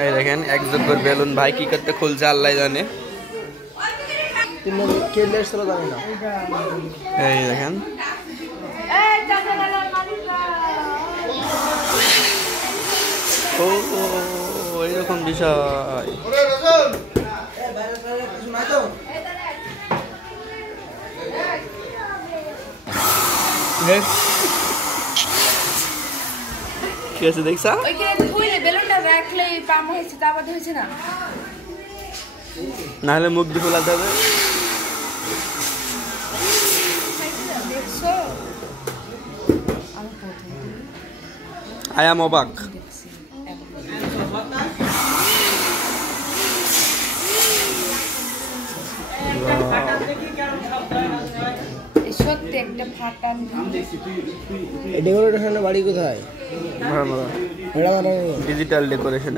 এই দেখেন একজোড় বেলুন ভাই কি করতে খুলছে আল্লাহ জানে। এই দেখেন ও এইরকম বিষয়। কি আছে দেখছা? না হলে মুখ দিয়ে ফোলাতে হবে। I am অবাক। সত্যি একটা ফাটান ডেকোরেশনের বাড়ি কোথায়? Digital decoration.